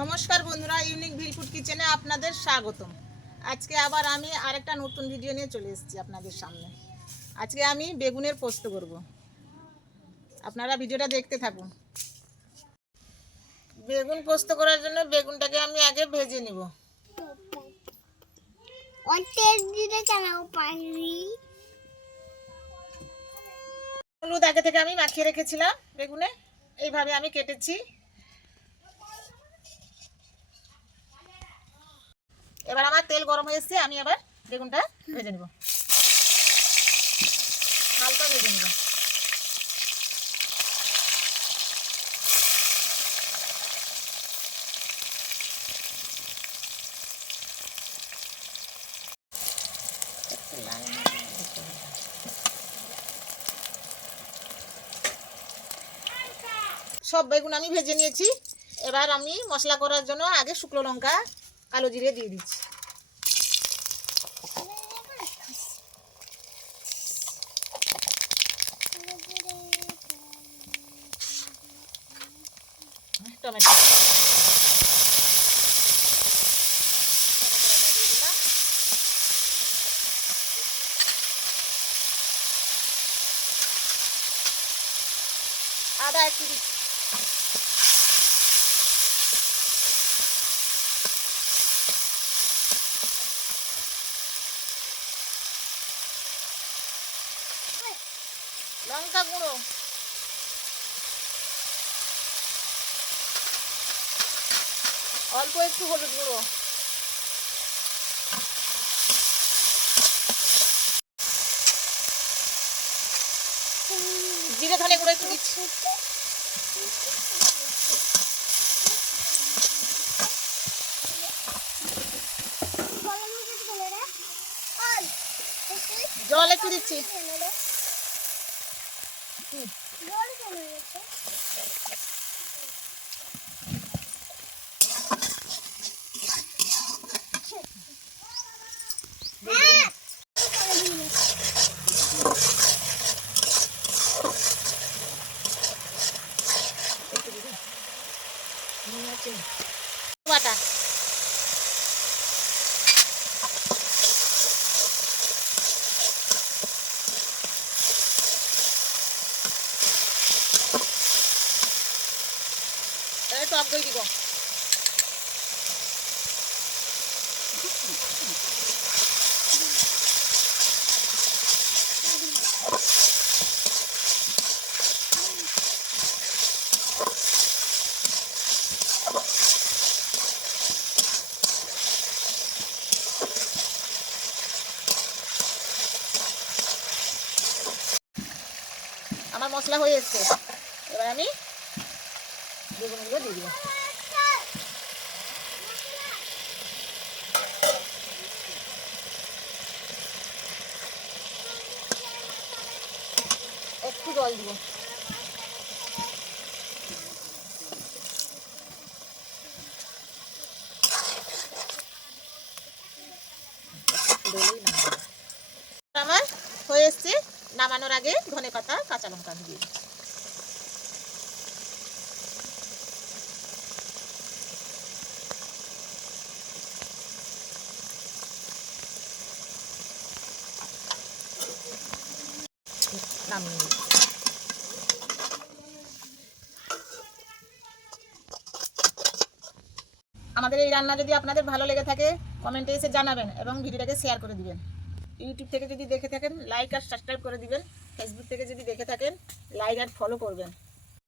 নমস্কার বন্ধুরা, ইউনিক ভিল ফুড কিচেনে আপনাদের স্বাগতম। আজকে আবার আমি আরেকটা নতুন ভিডিও নিয়ে চলে এসেছি আপনাদের সামনে। আজকে আমি বেগুনের পোস্ত করব, আপনারা ভিডিওটা দেখতে থাকুন। বেগুন পোস্ত করার জন্য বেগুনটাকে আমি আগে ভেজে নিব। হলুদ আগে থেকে আমি মাখিয়ে রেখেছিলাম বেগুনে, এইভাবে আমি কেটেছি। এবার আমার তেল গরম হয়ে এসেছে, আমি এবার বেগুনটা ভেজে নেব, হালকা ভেজে নেব। সব বেগুন আমি ভেজে নিয়েছি। এবার আমি মশলা করার জন্য আগে শুকনো লঙ্কা, কালো জিরে দিয়ে দিচ্ছি। টমেটো আদা একটু দিচ্ছি। লঙ্কা গুঁড়ো, অল্প একটু হলুদ গুঁড়ো, জিরে ধনে গুঁড়ো একটু দিচ্ছি। জল একটু দিচ্ছি। বাটা টক দই দিব। আমার মশলা হয়ে এসছে, এবার আমি বেগুনগুলো দিয়ে দিব। একটু জল দিব। আমার হয়ে এসছে, নামানোর আগে ধনেপাতা কাঁচা লঙ্কা দিয়ে নামিয়ে। আমাদের এই রান্না যদি আপনাদের ভালো লেগে থাকে কমেন্টে এসে জানাবেন এবং ভিডিওটাকে শেয়ার করে দিবেন। ইউটিউব থেকে যদি দেখে থাকেন লাইক আর সাবস্ক্রাইব করে দিবেন। ফেসবুক থেকে যদি দেখে থাকেন লাইক আর ফলো করবেন।